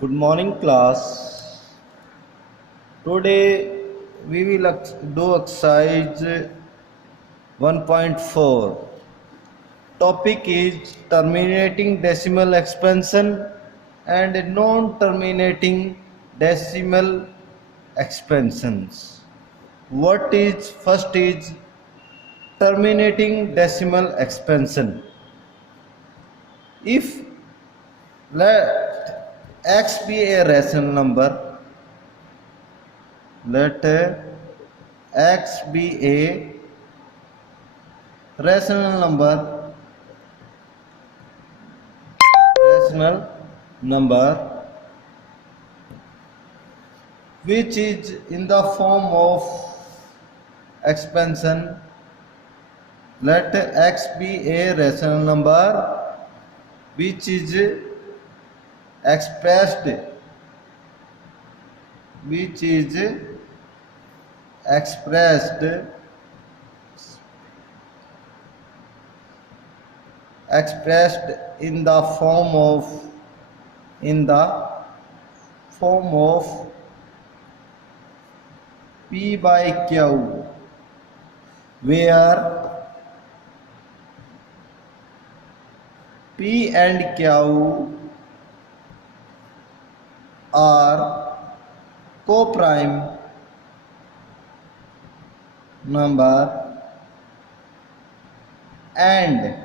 Good morning, class. Today we will do exercise 1.4. Topic is terminating decimal expansion and non-terminating decimal expansions. What is first is terminating decimal expansion. If let x be a rational number, let x be a rational number which is in the form of expansion. Let x be a rational number which is expressed expressed expressed in the form of p by q, where p and q are co-prime number and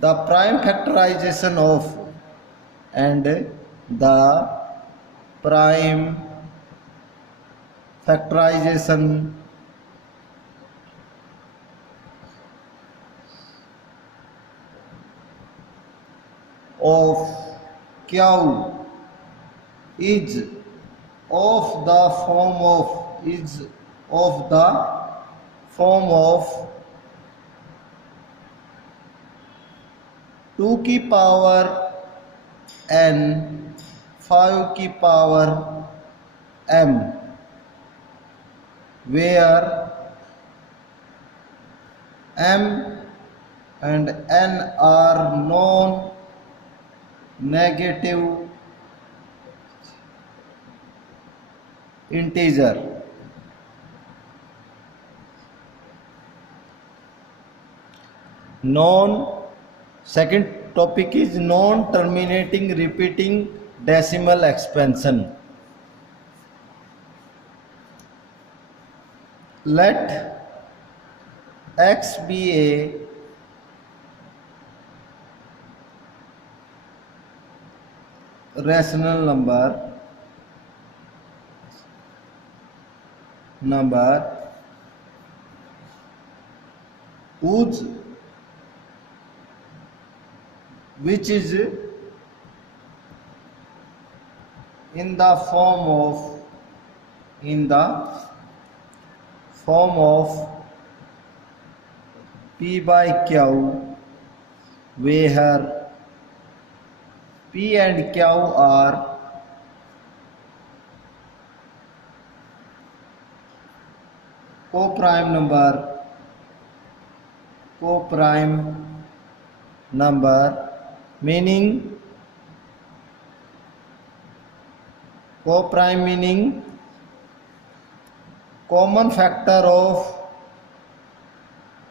the prime factorization of q is of the form of 2 की power n 5 की power m, where m and n are non-negative integer. Second topic is non-terminating repeating decimal expansion. Let x be a rational number which is in the form of p by q, where p and q are co-prime number, meaning common factor of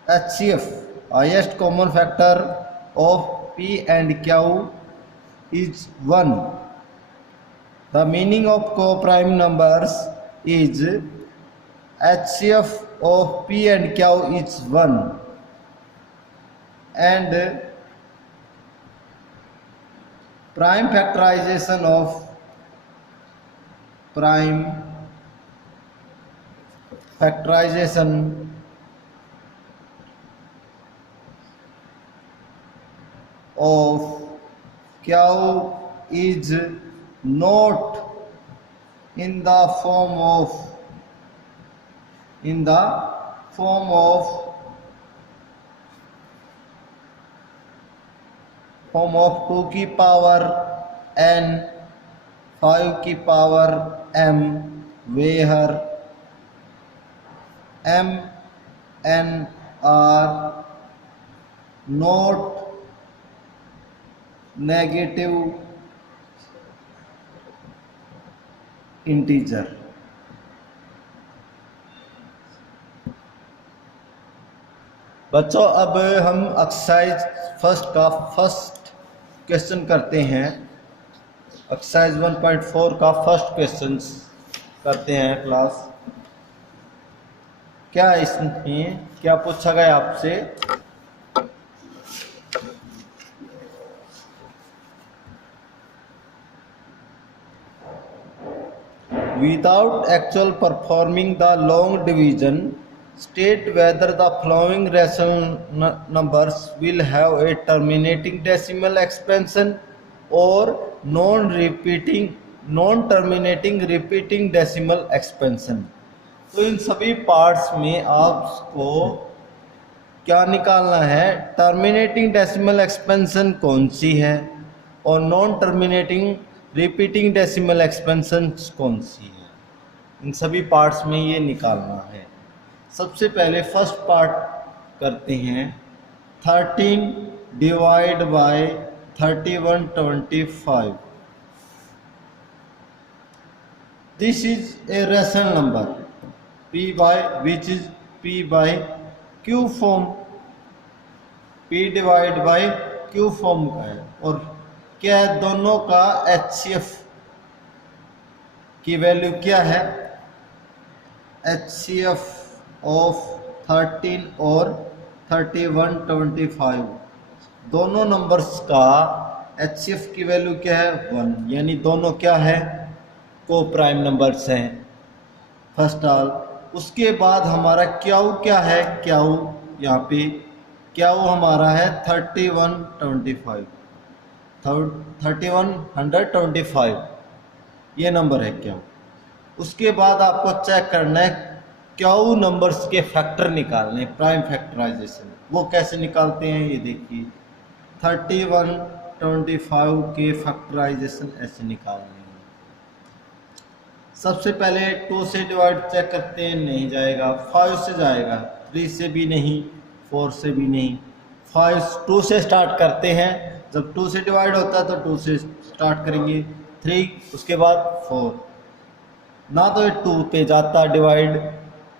HCF, highest common factor of P and Q is 1. The meaning of co-prime numbers is HCF of P and Q is 1, and prime factorization of q is not in the form of 2 की power n 5 की power m, where m n are not negative integer. बच्चों अब हम exercise first का first question करते हैं। Exercise 1.4 का first question करते हैं क्लास। क्या इसमें क्या पूछा गया आपसे? Without actual performing the long division, state whether the following rational numbers will have a terminating decimal expansion or non-terminating repeating decimal expansion। तो इन सभी पार्ट्स में आपको क्या निकालना है? टर्मिनेटिंग डेसिमल एक्सपेंशन कौन सी है और non terminating repeating decimal expansion कौन सी है। इन सभी पार्ट्स में ये निकालना है। सबसे पहले फर्स्ट पार्ट करते हैं। 13 divide by 3125। This is a rational number p by which is p by q form, p divide by q form का है। और क्या है? दोनों का HCF की वैल्यू क्या है? HCF ऑफ 13 और 3125, दोनों नंबर्स का HCF की वैल्यू क्या है? 1, यानी दोनों क्या है? को प्राइम नंबर्स हैं फर्स्ट ऑल। उसके बाद हमारा क्याऊ क्या है? क्याऊ यहाँ पे क्याऊ हमारा है 3125, ये नंबर है क्याऊ। उसके बाद आपको चेक करना है क्याऊ नंबर्स के फैक्टर निकालने, प्राइम फैक्टराइजेशन। वो कैसे निकालते हैं ये देखिए। 3125 के फैक्टराइजेशन ऐसे निकालने हैं। सबसे पहले 2 से डिवाइड चेक करते हैं, नहीं जाएगा। 5 से जाएगा, 3 से भी नहीं, 4 से भी नहीं। 2 से स्टार्ट करते हैं। जब 2 से डिवाइड होता है तो 2 से स्टार्ट करेंगे। 3, उसके बाद 4। ना तो ये 2 पे जाता डिवाइड,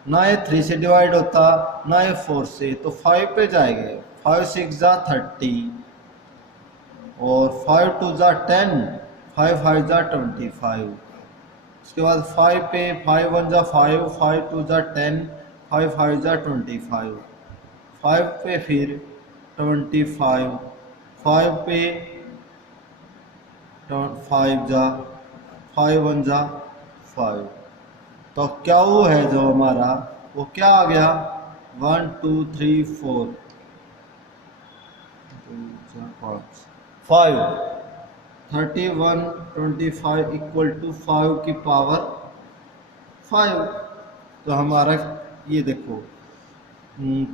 ना ये 3 से डिवाइड होता, ना ये 4 से, तो 5 पे जाएंगे। 5 6 जा 30 और 5 2 जा 10, 5 5 जा 25। उसके बाद 5 पे 5 1 जा 5, 5 2 जा 10, 5 5 जा 25। 5 पे फिर 25, 5 पे 5 जा 5 1 जा 5। तो क्या वो है जो हमारा, वो क्या आ गया? 1 2 3 4 5। 3125 इक्वल टू 5 की पावर 5। तो हमारा ये देखो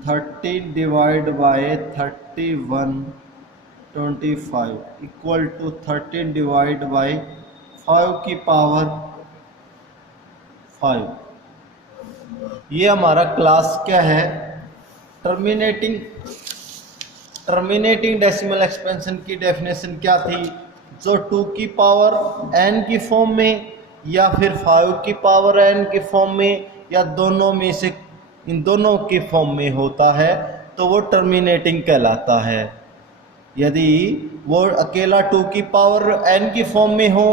13 divide by 3125 equal to 13 divide by 5 की पावर 5। ये हमारा क्लास क्या है? टर्मिनेटिंग डेसिमल एक्सपेंशन की डेफिनेशन क्या थी? जो 2 की पावर n की फॉर्म में या फिर 5 की पावर n की फॉर्म में या दोनों में से इन दोनों की फॉर्म में होता है तो वो टर्मिनेटिंग कहलाता है। यदि वो अकेला 2 की पावर n की फॉर्म में हो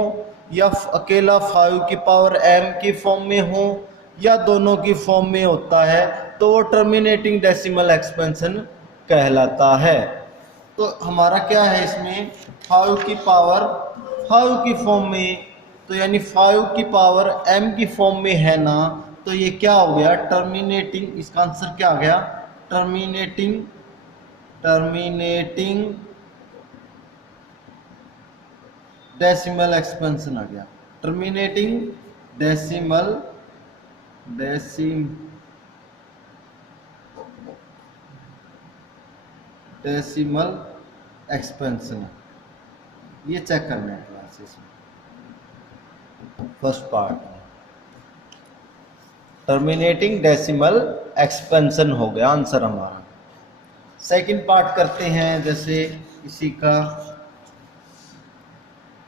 या अकेला 5 की पावर m की फॉर्म में हो या दोनों की फॉर्म में होता है तो वो टर्मिनेटिंग डेसिमल एक्सपेंशन कहलाता है। तो हमारा क्या है इसमें? 5 की पावर 5 की फॉर्म में, तो यानी 5 की पावर m की फॉर्म में है ना, तो ये क्या हो गया? टर्मिनेटिंग। इसका आंसर क्या आ गया? टर्मिनेटिंग डेसिमल एक्सपेंशन आ गया। टर्मिनेटिंग डेसिमल एक्सपेंशन, ये चेक करना है क्लासेस में। फर्स्ट पार्ट में टर्मिनेटिंग डेसिमल एक्सपेंशन हो गया आंसर हमारा। सेकंड पार्ट करते हैं, जैसे इसी का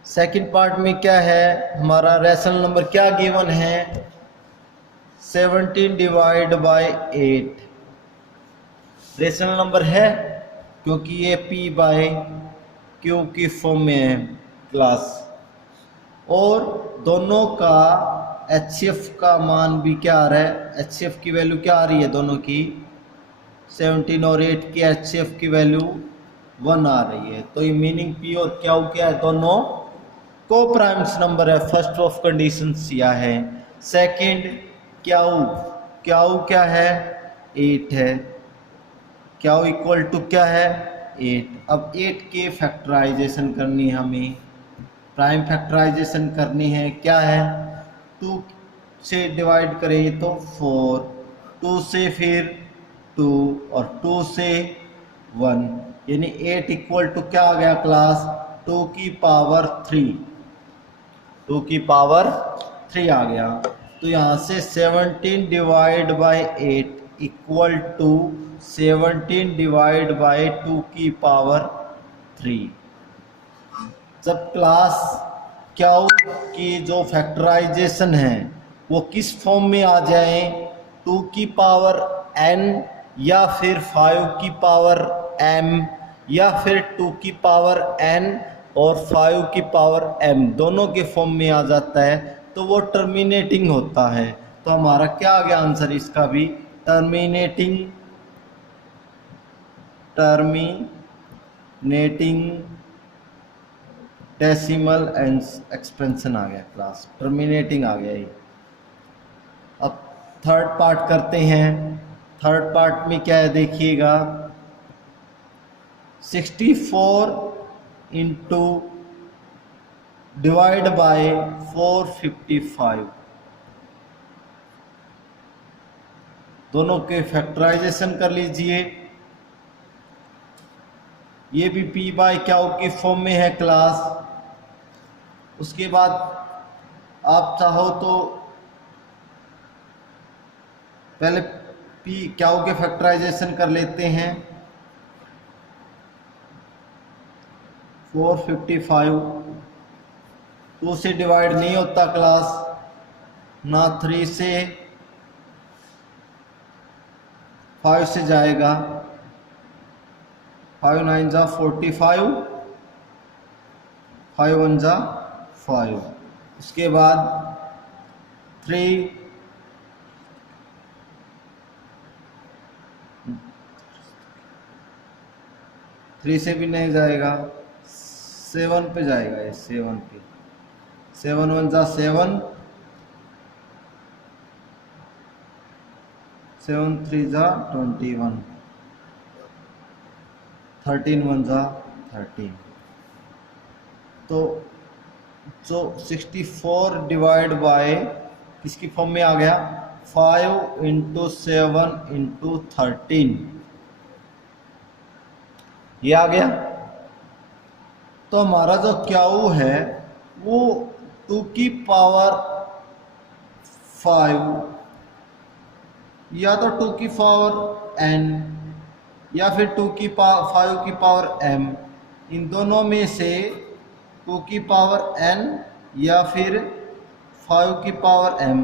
सेकंड पार्ट में क्या है, हमारा रेशनल नंबर क्या गिवन है, 17 डिवाइड बाय 8 रेशनल नंबर है, क्योंकि ये P बाय Q की फॉर्म में है क्लास। और दोनों का HCF का मान भी क्या आ रहा है, HCF की वैल्यू क्या आ रही है, दोनों की 17 और 8 की HCF की वैल्यू 1 आ रही है। तो ये मीनिंग P और Q क्या है, दोनों को प्राइम्स नंबर है, फर्स्ट ऑफ कंडीशन यह है। सेकंड Q क्या है, 8 है, Q इक्वल टू क्या है, 8। अब 8 के फैक्टराइजेशन करनी है हमें, प्राइम फैक्टराइजेशन करनी है, क्या है, 2 से डिवाइड करें तो 4, 2 से फिर 2 और 2 से 1, यानी 8 इक्वल टू क्या आ गया क्लास, 2 की पावर 3, 2 की पावर 3 आ गया। तो यहाँ से 17 divide by 8 equal to 17 divide by 2 की पावर 3। जब क्लास Q की जो फैक्टराइजेशन है वो किस फॉर्म में आ जाए, 2 की पावर n या फिर 5 की पावर m या फिर 2 की पावर n और 5 की पावर m दोनों के फॉर्म में आ जाता है, तो वो टर्मिनेटिंग होता है। तो हमारा क्या आ गया आंसर इसका भी, टर्मिनेटिंग डेसिमल एंड एक्सपेंशन आ गया क्लास, टर्मिनेटिंग आ गया ये। अब थर्ड पार्ट करते हैं। थर्ड पार्ट में क्या है देखिएगा, 64 इंटू डिवाइड बाय 455, दोनों के फैक्टराइजेशन कर लीजिए। ये भी P बाय Q की फॉर्म में है क्लास। उसके बाद आप चाहो तो पहले P Q के फैक्टराइजेशन कर लेते हैं। 455 2 से डिवाइड नहीं होता क्लास, ना 3 से, 5 से जाएगा, 5 9 जा 45, 5 1 जा 5। उसके बाद 3 से भी नहीं जाएगा, 7 पे जाएगा, ये 7 पे, 7 1 जा 7, 7 3 जा 21, 13 1 जा 13। तो जो 64 डिवाइड बाय किसकी फॉर्म में आ गया, 5 इंटू 7 इंटू 13, ये आ गया। तो हमारा जो Q है वो 2 की पावर 5 या तो 2 की पावर n या फिर 5 की पावर m, इन दोनों में से 2 की पावर n या फिर 5 की पावर m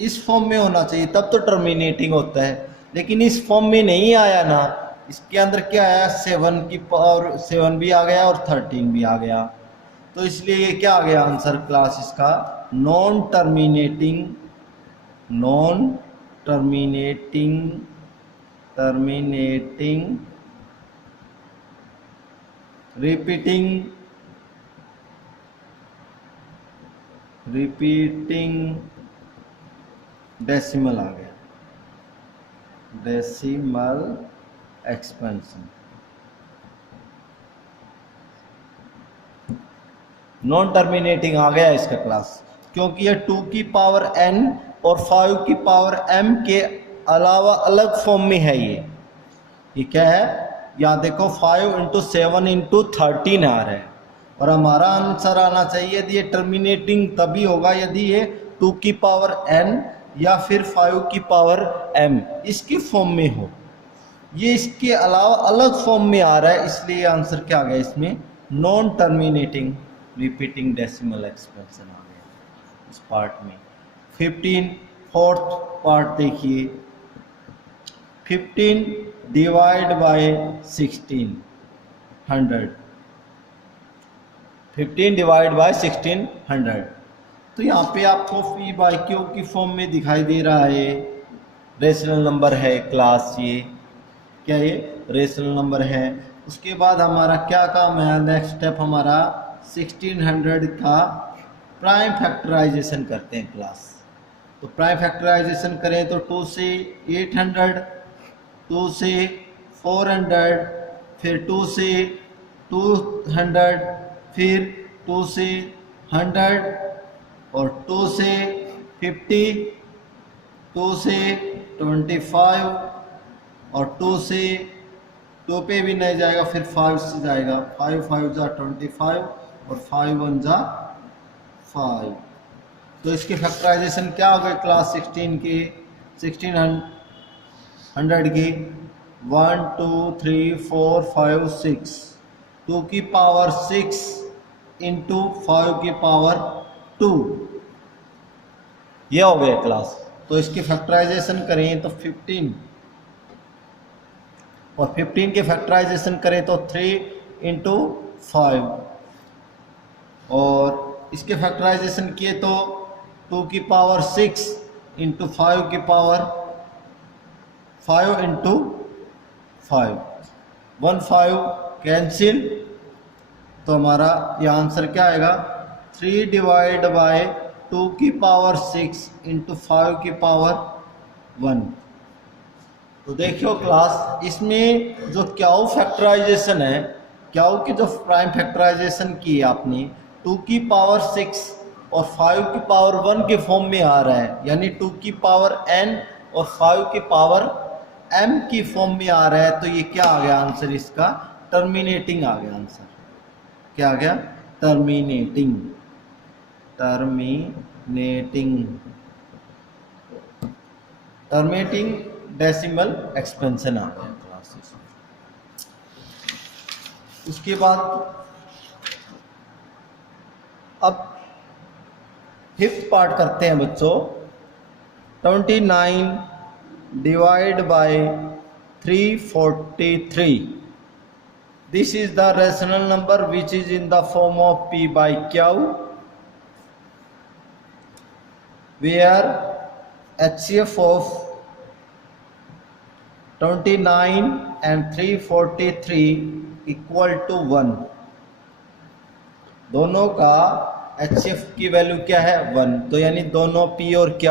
इस फॉर्म में होना चाहिए, तब तो टर्मिनेटिंग होता है। लेकिन इस फॉर्म में नहीं आया ना, इसके अंदर क्या आया, 7 की पावर 7 भी आ गया और 13 भी आ गया। तो इसलिए ये क्या आ गया आंसर क्लास इसका, नॉन टर्मिनेटिंग रिपीटिंग डेसिमल आ गया, डेसिमल एक्सपेंशन। नॉन टर्मिनेटिंग आ गया इसका क्लास, क्योंकि ये 2 की पावर n और 5 की पावर m के अलावा अलग फॉर्म में है। ये क्या है, यहाँ देखो 5 इंटू 7 इंटू 13 आ रहा है, और हमारा आंसर आना चाहिए यदि ये टर्मिनेटिंग तभी होगा यदि ये 2 की पावर n या फिर 5 की पावर m इसकी फॉर्म में हो। ये इसके अलावा अलग फॉर्म में आ रहा है, इसलिए आंसर क्या आ गया इसमें, non terminating. Repeating decimal expansion आ गया इस पार्ट में। 15 फोर्थ पार्ट देखिए, 15 डिवाइड बाय 1600, 15 डिवाइड बाय 1600। तो यहाँ पे आपको पी बाई क्यू की फॉर्म में दिखाई दे रहा है, रेशनल नंबर है क्लास, ये क्या ये रेशनल नंबर है। उसके बाद हमारा क्या काम है, नेक्स्ट स्टेप हमारा 1600 का प्राइम फैक्टराइजेशन करते हैं क्लास। तो प्राइम फैक्टराइजेशन करें तो 2 से 800, 2 से 400, फिर 2 से 200, फिर 2 से 100 और 2 से 50, 2 से 25 और 2 से 2 पे भी नहीं जाएगा, फिर 5 से जाएगा। 5 5 जा 25 और 5 1 जा 5। तो इसके फैक्टराइजेशन क्या हो गए क्लास 16 के, 1600 की 1 2 3 4 5 6, 2 की पावर 6 इंटू 5 की पावर 2, ये हो गया क्लास। तो इसकी फैक्टराइजेशन करें तो 15 और 15 के फैक्टराइजेशन करें तो 3 इंटू 5 और इसके फैक्टराइजेशन किए तो 2 की पावर 6 इंटू 5 की पावर 5 इंटू 5, 1 5 कैंसिल। तो हमारा ये आंसर क्या आएगा, 3 डिवाइड बाय 2 की पावर 6 इंटू 5 की पावर 1। तो देखियो क्लास, इसमें जो क्याऊ फैक्टराइजेशन है, क्याऊ की जो प्राइम फैक्टराइजेशन की है आपने, 2 की पावर 6 और 5 की पावर 1 के फॉर्म में आ रहा है, यानी 2 की पावर n और 5 की पावर m की फॉर्म में आ रहा है। तो ये क्या आ गया आंसर इसका, टर्मिनेटिंग आ गया आंसर। क्या आ गया, terminating, terminating, terminating decimal expansion आ गया क्लासेस। उसके बाद अब फिफ्थ पार्ट करते हैं बच्चों। 29 divide by 343, this is the rational number which is in the form of p by q, where HCF of 29 and 343 equal to 1। दोनों का HCF की वैल्यू क्या है, 1। तो यानी दोनों P और Q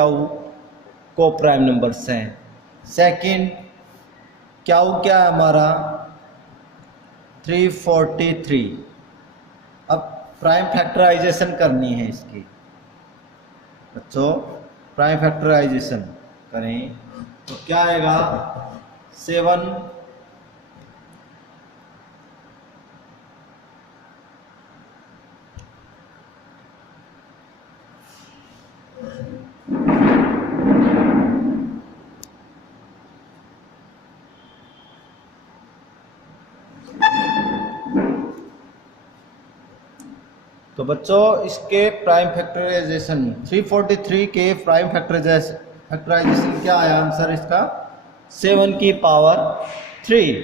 को प्राइम नंबर्स हैं। सेकंड Q क्या है हमारा, 343। अब प्राइम फैक्टराइजेशन करनी है इसकी बच्चों, प्राइम फैक्टराइजेशन करें तो क्या आएगा, 7 तो बच्चों इसके प्राइम फैक्टराइजेशन 343 के प्राइम फैक्टराइजेशन क्या आया आंसर इसका, 7 की पावर 3।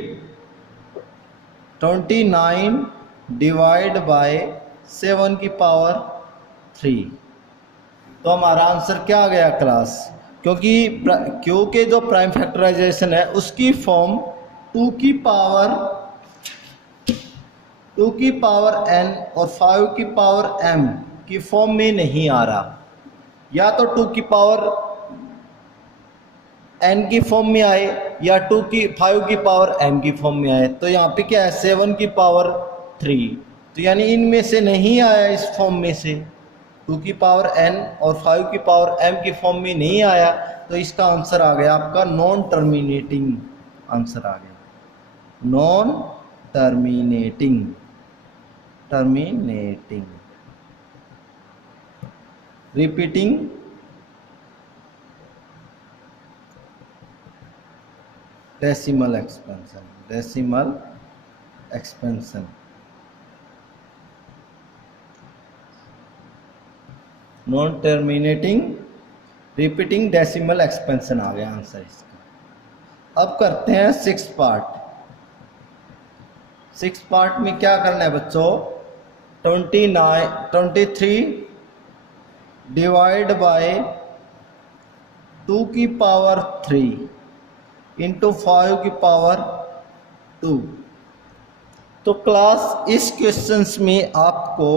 29 डिवाइड बाय 7 की पावर 3। तो हमारा आंसर क्या आ गया क्लास, क्योंकि क्यू के जो प्राइम फैक्टराइजेशन है उसकी फॉर्म 2 की पावर n और 5 की पावर m की फॉर्म में नहीं आ रहा, या तो 2 की पावर n की फॉर्म में आए या 5 की पावर m की फॉर्म में आए। तो यहाँ पे क्या है, 7 की पावर 3, तो यानी इनमें से नहीं आया, इस फॉर्म में से 2 की पावर n और 5 की पावर m की फॉर्म में नहीं आया। तो इसका आंसर आ गया आपका नॉन टर्मिनेटिंग, आंसर आ गया non terminating, terminating, repeating decimal expansion, decimal expansion. Non terminating repeating decimal expansion आ गया आंसर इसका। अब करते हैं सिक्स पार्ट। सिक्स पार्ट में क्या करना है बच्चों, 23 डिवाइड बाय 2 की पावर 3 इंटू 5 की पावर 2। तो क्लास इस क्वेश्चंस में आपको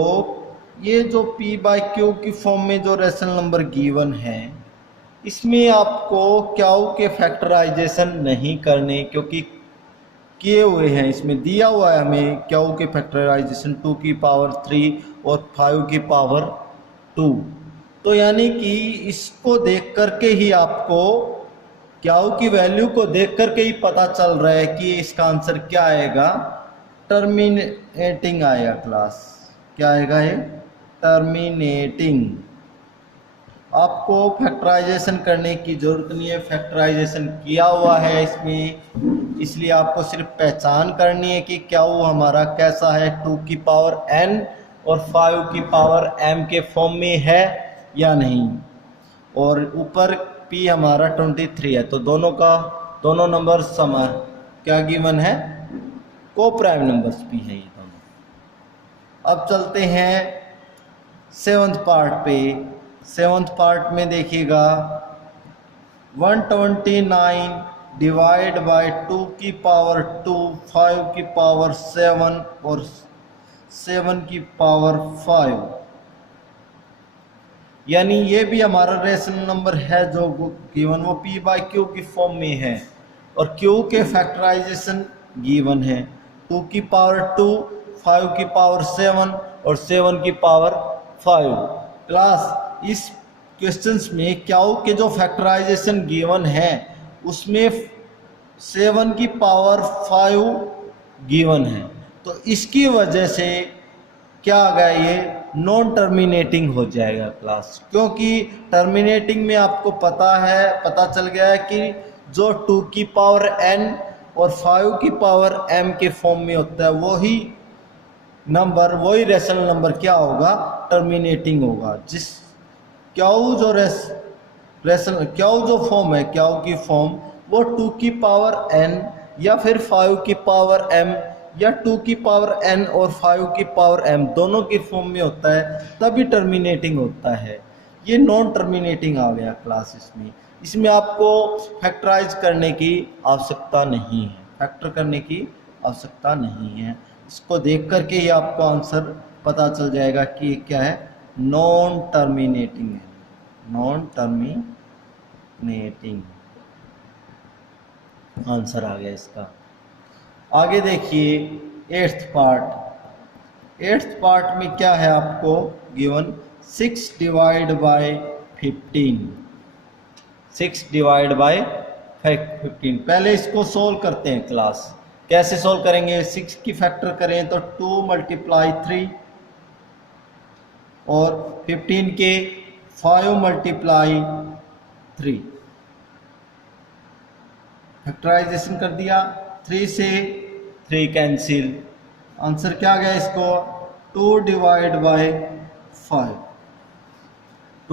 ये जो p बाई क्यू की फॉर्म में जो रेशनल नंबर गिवन है, इसमें आपको क्यू के फैक्टराइजेशन नहीं करने, क्योंकि किए हुए हैं, इसमें दिया हुआ है हमें क्यू के फैक्टराइजेशन 2 की पावर 3 और 5 की पावर 2। तो यानी कि इसको देख करके ही आपको क्यू की वैल्यू को देख करके ही पता चल रहा है कि इसका आंसर क्या आएगा, टर्मिनेटिंग आएगा। क्लास क्या आएगा, ये टर्मिनेटिंग। आपको फैक्टराइजेशन करने की जरूरत नहीं है, फैक्टराइजेशन किया हुआ है इसमें, इसलिए आपको सिर्फ पहचान करनी है कि क्या वो हमारा कैसा है, 2 की पावर n और 5 की पावर m के फॉर्म में है या नहीं। और ऊपर p हमारा 23 है, तो दोनों नंबर समान क्या गिवन है, को प्राइम नंबर्स p है ये दोनों। अब चलते हैं सेवंथ पार्ट पे। सेवंथ पार्ट में देखिएगा 129 डिवाइड बाय 2 की पावर 2, 5 की पावर 7 और 7 की पावर 5। यानी ये भी हमारा रेशनल नंबर है जो गिवन वो p बाई क्यू की फॉर्म में है, और q के फैक्टराइजेशन गिवन है 2 की पावर 2, 5 की पावर 7 और 7 की पावर 5। क्लास इस क्वेश्चंस में क्यू के जो फैक्टराइजेशन गिवन है उसमें 7 की पावर 5 गिवन है, तो इसकी वजह से क्या आ गया, ये नॉन टर्मिनेटिंग हो जाएगा क्लास। क्योंकि टर्मिनेटिंग में आपको पता चल गया है कि जो 2 की पावर n और 5 की पावर m के फॉर्म में होता है वही नंबर, वही रेशनल नंबर क्या होगा, टर्मिनेटिंग होगा। जिस क्यू जो फॉर्म है, क्यू की फॉर्म वो 2 की पावर n या फिर 5 की पावर m या 2 की पावर n और 5 की पावर m दोनों की फॉर्म में होता है, तभी टर्मिनेटिंग होता है। ये नॉन टर्मिनेटिंग आ गया क्लास इसमें आपको फैक्टराइज करने की आवश्यकता नहीं है, फैक्टर करने की आवश्यकता नहीं है। इसको देख करके ही आपको आंसर पता चल जाएगा कि ये क्या है, नॉन टर्मिनेटिंग है, नॉन टर्मिनेटिंग आंसर आ गया इसका। आगे देखिए एट्थ पार्ट में क्या है आपको given, 6 divide by 15। 6 divide by 15। पहले इसको सोल्व करते हैं क्लास। कैसे सोल्व करेंगे, 6 की फैक्टर करें तो 2 मल्टीप्लाई 3 और 15 के 5 मल्टीप्लाई 3। फैक्टराइजेशन कर दिया, 3 से 3 कैंसिल, आंसर क्या गया इसको, 2 डिवाइड बाय 5।